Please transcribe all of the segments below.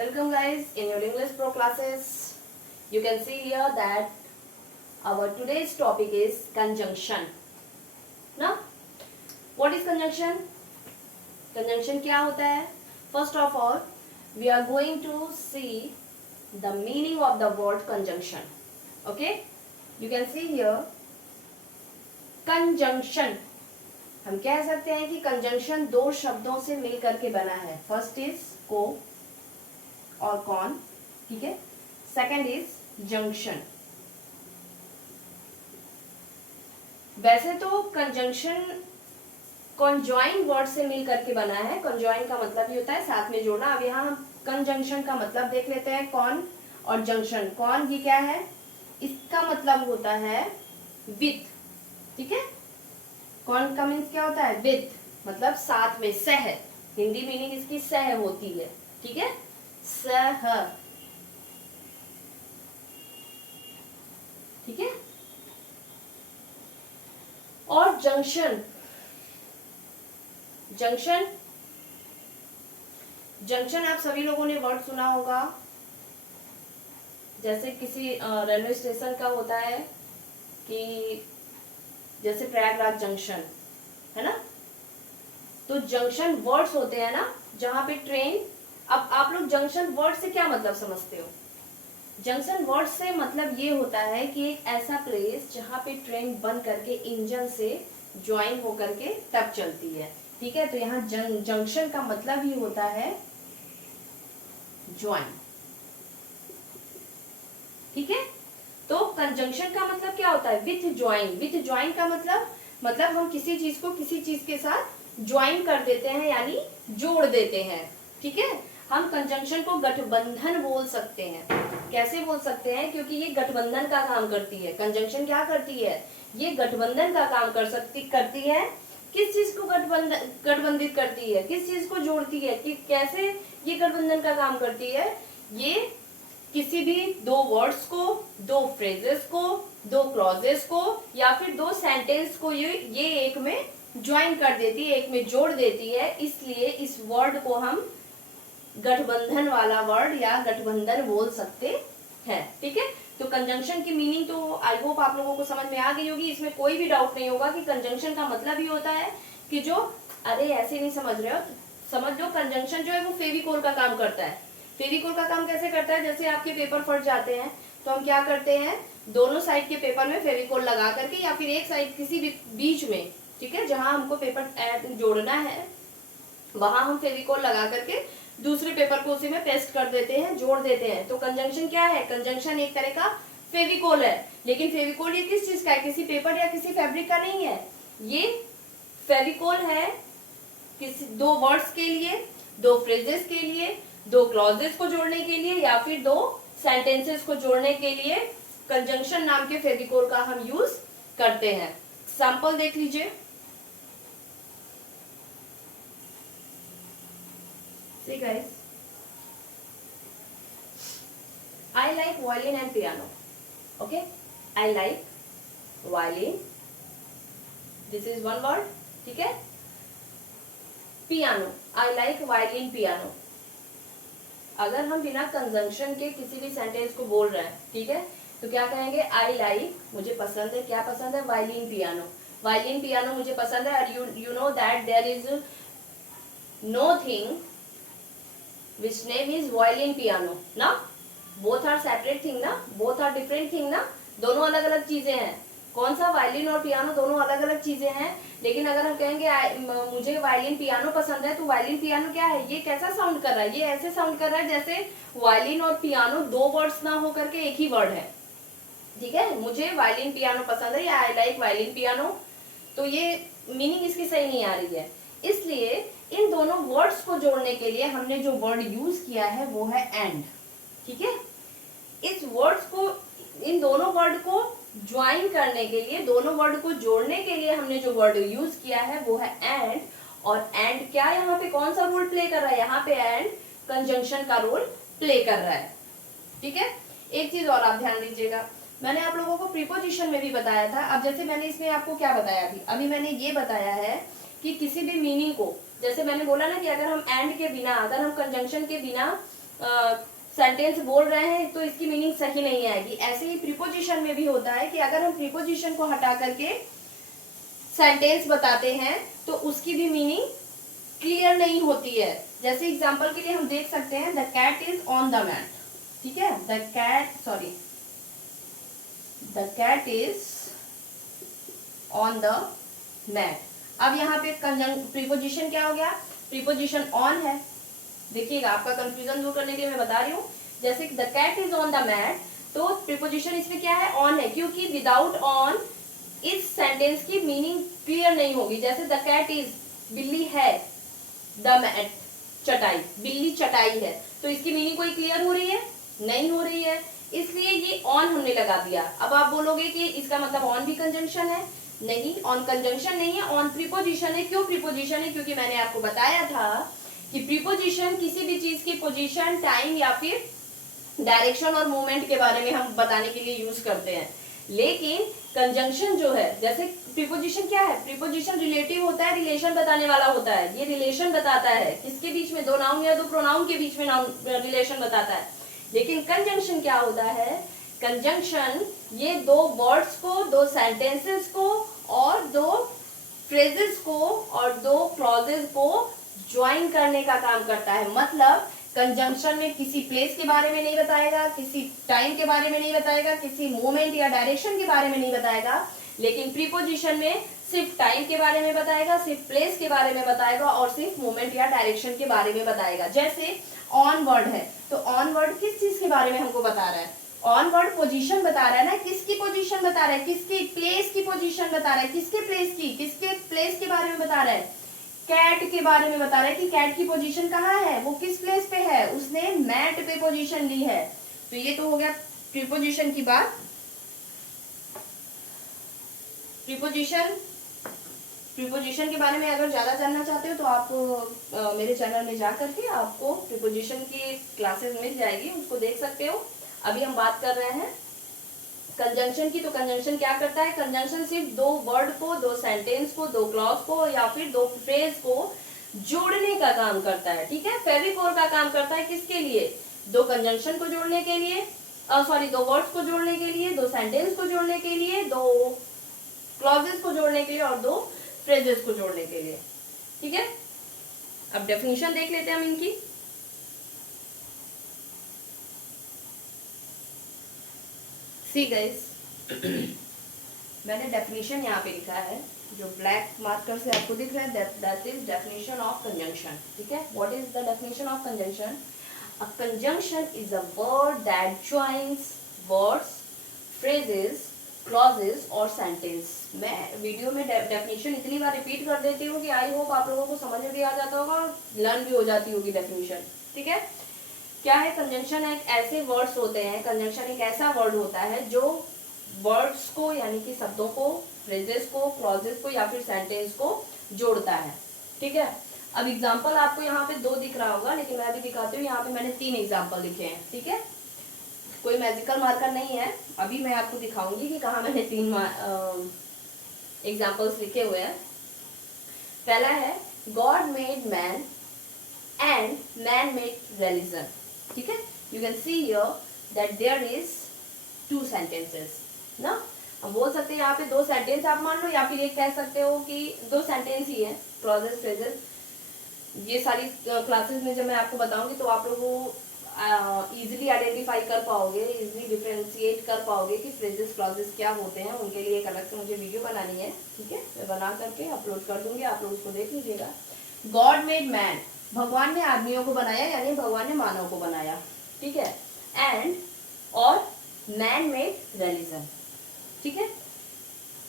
Welcome guys in your English Pro classes. You can see here that our today's topic is conjunction. Now, what is conjunction? Conjunction क्या होता है? First of all, we are going to see the meaning of the word conjunction. Okay? You can see here conjunction. हम कह सकते हैं कि conjunction दो शब्दों से मिल करके बना है. फर्स्ट इज को और कौन, ठीक है. Second is junction. वैसे तो कंजंक्शन कॉन्जॉइन वर्ड से मिल करके बना है. कॉन्जॉइन का मतलब ये होता है साथ में जोड़ना. अब यहाँ हम कंजंक्शन का मतलब देख लेते हैं. कॉन और जंक्शन. कॉन ये क्या है, इसका मतलब होता है विथ, ठीक है. कॉन का मीन्स क्या होता है, विथ, मतलब साथ में, सह. हिंदी मीनिंग इसकी सह होती है, ठीक है. सह, ठीक है. और जंक्शन. जंक्शन जंक्शन आप सभी लोगों ने वर्ड सुना होगा. जैसे किसी रेलवे स्टेशन का होता है कि जैसे प्रयागराज जंक्शन है ना, तो जंक्शन वर्ड्स होते हैं ना जहां पे ट्रेन. अब आप लोग जंक्शन वर्ड से क्या मतलब समझते हो? जंक्शन वर्ड से मतलब ये होता है कि एक ऐसा प्लेस जहां पे ट्रेन बन करके इंजन से ज्वाइन होकर के तब चलती है, ठीक है. तो यहाँ जंक्शन का मतलब ही होता है ज्वाइन, ठीक है. तो कंजंक्शन का मतलब क्या होता है, विथ ज्वाइन. विथ ज्वाइन का मतलब हम किसी चीज को किसी चीज के साथ ज्वाइन कर देते हैं, यानी जोड़ देते हैं, ठीक है. हम कंजंक्शन को गठबंधन बोल सकते हैं. कैसे बोल सकते हैं? क्योंकि ये गठबंधन का काम करती है. कंजंक्शन क्या करती है, ये गठबंधन का काम करती है. किस चीज को गठबंधित करती है, किस चीज को जोड़ती है, कि कैसे ये गठबंधन का काम करती है. ये किसी भी दो वर्ड्स को, दो फ्रेजेस को, दो क्लॉजेस को या फिर दो सेंटेंस को ये एक में ज्वाइन कर देती है, एक में जोड़ देती है. इसलिए इस वर्ड को हम गठबंधन वाला वर्ड या गठबंधन बोल सकते हैं, ठीक है. तो कंजंक्शन की मीनिंग तो आई होप आप लोगों को समझ में आ गई होगी. इसमें कोई भी डाउट नहीं होगा कि कंजंक्शन का मतलब ही होता है कि जो, अरे ऐसे नहीं समझ रहे हो, समझ लो. कंजंक्शन जो है वो फेविकोल का काम करता है. फेविकोल का काम कैसे करता है, जैसे आपके पेपर फट जाते हैं तो हम क्या करते हैं, दोनों साइड के पेपर में फेविकोल लगा करके या फिर एक साइड किसी भी बीच में, ठीक है, जहां हमको पेपर जोड़ना है वहां हम फेविकोल लगा करके दूसरे पेपर को उसी में पेस्ट कर देते हैं, जोड़ देते हैं. तो कंजंक्शन क्या है, कंजंक्शन एक तरह का फेविकोल है. लेकिन फेविकोल ये किस चीज का है, किसी पेपर या किसी फैब्रिक का नहीं है. ये फेविकोल है किसी दो वर्ड्स के लिए, दो फ्रेजेस के लिए, दो क्लॉजेस को जोड़ने के लिए या फिर दो सेंटेंसेस को जोड़ने के लिए कंजंक्शन नाम के फेविकोल का हम यूज करते हैं. सैंपल देख लीजिए. See guys, I like violin and piano. Okay, I like violin. This is one word, ठीक है. Piano, I like violin piano. अगर हम बिना कंजंक्शन के किसी भी सेंटेंस को बोल रहे हैं, ठीक है, तो क्या कहेंगे, आई लाइक, मुझे पसंद है. क्या पसंद है, वायलिन पियानो. वायलिन पियानो मुझे पसंद है. और you know that there is no thing which name is violin piano ना. both are separate thing ना, both are different thing ना, दोनों अलग अलग चीजें हैं. कौन सा, वायलिन और पियानो दोनों अलग अलग चीजें हैं. लेकिन अगर हम कहेंगे मुझे वायलिन पियानो पसंद है, तो वायलिन पियानो क्या है, ये कैसा साउंड कर रहा है, ये ऐसे साउंड कर रहा है जैसे वायलिन और पियानो दो वर्ड्स ना हो करके एक ही वर्ड है, ठीक है. मुझे वायलिन पियानो पसंद है या आई लाइक वायलिन पियानो, तो ये मीनिंग इसकी सही नहीं आ रही है. इसलिए इन दोनों वर्ड्स को जोड़ने के लिए हमने जो वर्ड यूज किया है वो है एंड, ठीक है. इस वर्ड्स को, इन दोनों वर्ड को ज्वाइन करने के लिए, दोनों वर्ड को जोड़ने के लिए हमने जो वर्ड यूज किया है वो है एंड. और एंड क्या यहाँ पे कौन सा रोल प्ले कर रहा है, यहाँ पे एंड कंजंक्शन का रोल प्ले कर रहा है, ठीक है. एक चीज और आप ध्यान दीजिएगा, मैंने आप लोगों को प्रीपोजिशन में भी बताया था. अब जैसे मैंने इसमें आपको क्या बताया, अभी मैंने ये बताया है कि किसी भी मीनिंग को, जैसे मैंने बोला ना कि अगर हम एंड के बिना, अगर हम कंजंक्शन के बिना सेंटेंस बोल रहे हैं तो इसकी मीनिंग सही नहीं आएगी। ऐसे ही प्रीपोजिशन में भी होता है कि अगर हम प्रीपोजिशन को हटा करके सेंटेंस बताते हैं तो उसकी भी मीनिंग क्लियर नहीं होती है। जैसे एग्जांपल के लिए हम देख सकते हैं the cat is on the mat, ठीक है, the cat is on the mat. अब यहाँ पे प्रीपोजिशन क्या हो गया, प्रीपोजिशन ऑन है। देखिएगा, आपका कंफ्यूजन दूर करने के लिए मैं बता रही हूँ। जैसे the cat is on the mat, तो प्रीपोजिशन इसमें क्या है, ऑन है, क्योंकि विदाउट ऑन इस सेंटेंस की मीनिंग क्लियर नहीं होगी। जैसे द कैट इज, बिल्ली है, द मैट चटाई, बिल्ली चटाई है, तो इसकी मीनिंग कोई क्लियर हो रही है, नहीं हो रही है, इसलिए ये ऑन हमने लगा दिया। अब आप बोलोगे कि इसका मतलब ऑन भी कंजंक्शन है, नहीं, ऑन कंजंक्शन नहीं है, ऑन प्रीपोजिशन है। क्यों प्रीपोजिशन है, क्योंकि मैंने आपको बताया था कि प्रीपोजिशन किसी भी चीज की पोजीशन, टाइम या फिर डायरेक्शन और मूवमेंट के बारे में हम बताने के लिए यूज करते हैं। लेकिन कंजंक्शन जो है, जैसे प्रीपोजिशन क्या है, प्रीपोजिशन रिलेटिव होता है, रिलेशन बताने वाला होता है। ये रिलेशन बताता है किसके बीच में, दो नाउन या दो प्रोनाउन के बीच में रिलेशन बताता है। लेकिन कंजंक्शन क्या होता है, कंजंक्शन ये दो वर्ड्स को, दो सेंटेंसेस को और दो फ्रेजेस को और दो क्लॉजेस को ज्वाइन करने का काम करता है। मतलब कंजंक्शन में किसी प्लेस के बारे में नहीं बताएगा, किसी टाइम के बारे में नहीं बताएगा, किसी मोमेंट या डायरेक्शन के बारे में नहीं बताएगा, लेकिन प्रीपोजिशन में सिर्फ टाइम के बारे में बताएगा, सिर्फ प्लेस के बारे में बताएगा और सिर्फ मोमेंट या डायरेक्शन के बारे में बताएगा। जैसे ऑन वर्ड है, तो ऑन वर्ड किस चीज के बारे में हमको बता रहा है, ऑन वर्ड पोजीशन बता रहा है ना, किसकी पोजीशन बता रहा है, किसकी प्लेस की पोजीशन बता रहा है, किसके प्लेस के बारे में बता रहा है, कैट के बारे में बता रहा है कि कैट की पोजीशन कहाँ है, वो किस प्लेस पे है, उसने मैट पे पोजीशन ली है। तो ये तो हो गया प्रीपोजिशन की बात। प्रीपोजिशन के बारे में अगर ज्यादा जानना चाहते हो तो आप मेरे चैनल में जा करके आपको प्रीपोजिशन की क्लासेस मिल जाएगी, उसको देख सकते हो। अभी हम बात कर रहे हैं कंजंक्शन की। तो कंजंक्शन क्या करता है, कंजंक्शन सिर्फ दो वर्ड को, दो सेंटेंस को, दो क्लॉज को या फिर दो फ्रेज को जोड़ने का काम करता है, ठीक है। फेविकोर का काम करता है किसके लिए, दो कंजंक्शन को जोड़ने के लिए, दो वर्ड्स को जोड़ने के लिए, दो सेंटेंस को जोड़ने के लिए, दो क्लॉजेस को जोड़ने के लिए और दो फ्रेजेस को जोड़ने के लिए, ठीक है। अब डेफिनेशन देख लेते हैं हम इनकी। सी गाइस, मैंने डेफिनेशन यहाँ पे लिखा है, जो ब्लैक मार्कर से आपको दिख रहा है, that is definition of conjunction, ठीक है। What is the definition of conjunction? A conjunction is a word that joins words, phrases, clauses और सेंटेंस। मैं वीडियो में डेफिनेशन इतनी बार रिपीट कर देती हूँ कि आई होप आप लोगों को समझ में भी आ जाता होगा और लर्न भी हो जाती होगी डेफिनेशन, ठीक है। क्या है कंजंक्शन? एक ऐसे वर्ड्स होते हैं, कंजंक्शन एक ऐसा वर्ड होता है जो वर्ड्स को यानी कि शब्दों को, फ्रेजेस को, क्लॉजेस को या फिर सेंटेंस को जोड़ता है, ठीक है। अब एग्जांपल आपको यहाँ पे दो दिख रहा होगा, लेकिन मैं अभी दिखाती हूँ। यहाँ पे मैंने 3 एग्जांपल लिखे हैं, ठीक है। कोई मैजिकल मार्कर नहीं है, अभी मैं आपको दिखाऊंगी कि कहाँ मैंने 3 एग्जाम्पल्स लिखे हुए हैं। पहला है God made man and man made religion, ठीक है। You can see here that there is 2 sentences ना। हम बोल सकते हैं यहाँ पे 2 सेंटेंस आप मान लो, या फिर एक कह सकते हो कि 2 सेंटेंस ही है, क्लॉजेस, फ्रेजेस। ये सारी क्लासेस में जब मैं आपको बताऊंगी तो आप लोगों इजीली आइडेंटिफाई कर पाओगे, इजीली डिफरेंशिएट कर पाओगे कि फ्रेजेस, क्लॉजेस क्या होते हैं। उनके लिए एक अलग से मुझे वीडियो बनानी है, ठीक है। मैं बना करके अपलोड कर दूंगी, आप लोग उसको देख लीजिएगा। गॉड मेड मैन, भगवान ने आदमियों को बनाया, यानी भगवान ने मानव को बनाया, ठीक है। एंड और मैन मेड रिलीजन, ठीक है।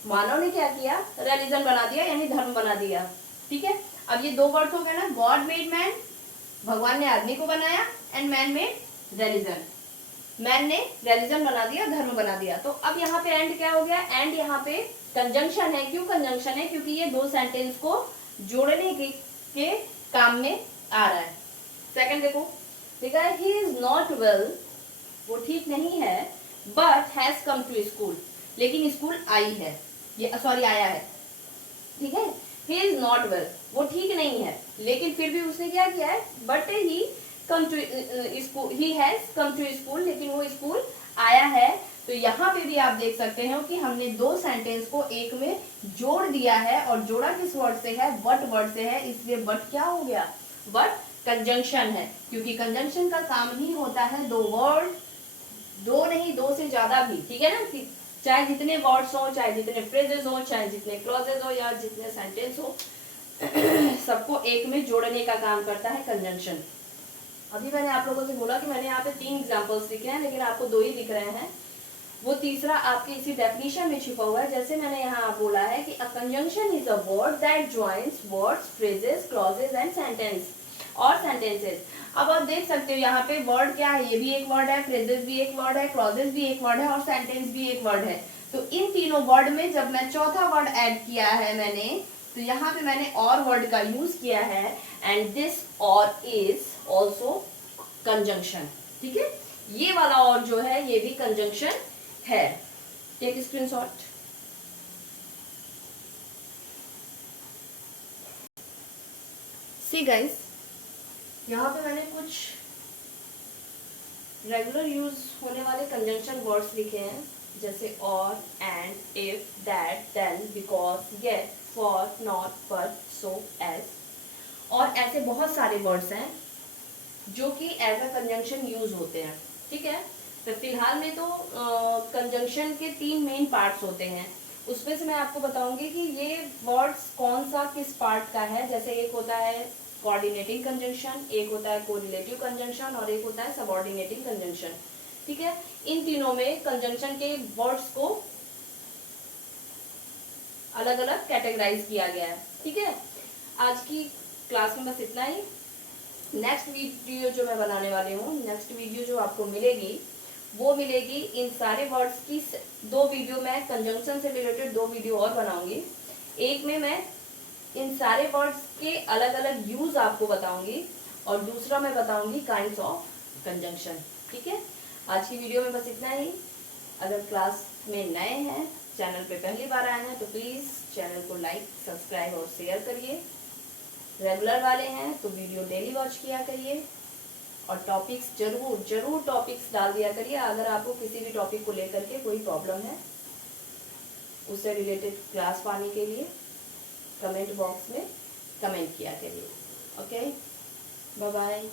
मानव ने क्या किया, रिलीजन बना दिया, यानी धर्म बना दिया, ठीक है। अब ये 2 वर्ड्स हो गए ना, गॉड मेड मैन, भगवान ने आदमी को बनाया, and man made religion, man ने रिलीजन बना दिया, धर्म बना दिया। तो अब यहाँ पे एंड क्या हो गया, एंड यहाँ पे कंजंक्शन है। क्यों कंजंक्शन है? क्योंकि ये 2 सेंटेंस को जोड़ने के काम में आ रहा है। सेकंड देखा, ही इज नॉट वेल, वो ठीक नहीं है, but has come to school, लेकिन स्कूल आई है, ये आया है, ठीक है। ही इज नॉट वेल, वो ठीक नहीं है, लेकिन फिर भी उसने क्या किया है, but he come to school, he has come to school, लेकिन वो स्कूल आया है। तो यहाँ पे भी आप देख सकते हो कि हमने दो सेंटेंस को एक में जोड़ दिया है, और जोड़ा किस वर्ड से है, बट वर्ड से है, इसलिए बट क्या हो गया, बट कंजंक्शन है, क्योंकि कंजंक्शन का काम ही होता है दो वर्ड, दो नहीं दो से ज्यादा भी, ठीक है ना, कि चाहे जितने वर्ड्स हो, चाहे जितने फ्रेजेस हो, चाहे जितने क्लॉजेस हो, या जितने सेंटेंस हो, सबको एक में जोड़ने का काम करता है कंजंक्शन। अभी मैंने आप लोगों से बोला कि मैंने यहाँ पे 3 एग्जांपल्स लिखे हैं, लेकिन आपको 2 ही दिख रहे हैं, वो तीसरा आपके इसी डेफिनेशन में छिपा हुआ है। जैसे मैंने यहाँ बोला है कि a conjunction is a word that joins words, phrases, clauses and sentence और सेंटेंसेस। अब आप देख सकते हो यहाँ पे वर्ड क्या है, ये भी एक वर्ड है, फ्रेजेस भी एक वर्ड है, क्लॉजेस भी एक वर्ड है, और सेंटेंस भी एक वर्ड है। तो इन तीनों वर्ड में जब मैं चौथा वर्ड ऐड किया है मैंने, तो यहाँ पे मैंने और वर्ड का यूज किया है, एंड दिस और इज ऑल्सो कंजंक्शन, ठीक है। ये वाला और जो है ये भी कंजंक्शन है। Take screenshot. सी गाइस, यहाँ पे मैंने कुछ रेगुलर यूज होने वाले कंजंक्शन वर्ड्स लिखे हैं, जैसे और, and, if, that, then, because, yet, for, not, but, so, as, और ऐसे बहुत सारे वर्ड्स हैं जो कि एज अ कंजंक्शन यूज होते हैं, ठीक है। तो फिलहाल में तो कंजंक्शन के 3 मेन पार्ट्स होते हैं, उसमें से मैं आपको बताऊंगी कि ये वर्ड्स कौन सा किस पार्ट का है। जैसे एक होता है कोऑर्डिनेटिंग कंजंक्शन, एक होता है कोरिलेटिव कंजंक्शन, और एक होता है सबऑर्डिनेटिंग कंजंक्शन, ठीक है। इन तीनों में कंजंक्शन के वर्ड्स को अलग अलग कैटेगराइज किया गया है, ठीक है। आज की क्लास में बस इतना ही। नेक्स्ट वीडियो जो मैं बनाने वाली हूँ, नेक्स्ट वीडियो जो आपको मिलेगी वो मिलेगी इन सारे वर्ड्स की 2 वीडियो, मैं कंजंक्शन से रिलेटेड 2 वीडियो और बनाऊंगी। एक में मैं इन सारे वर्ड्स के अलग अलग यूज आपको बताऊंगी, और दूसरा मैं बताऊंगी काइंड्स ऑफ कंजंक्शन, ठीक है। आज की वीडियो में बस इतना ही। अगर क्लास में नए हैं, चैनल पे पहली बार आए हैं, तो प्लीज चैनल को लाइक, सब्सक्राइब और शेयर करिए। रेगुलर वाले हैं तो वीडियो डेली वॉच किया करिए, और टॉपिक्स जरूर टॉपिक्स डाल दिया करिए। अगर आपको किसी भी टॉपिक को लेकर के कोई प्रॉब्लम है, उससे रिलेटेड क्लास पाने के लिए कमेंट बॉक्स में कमेंट किया करिए। Okay, bye bye.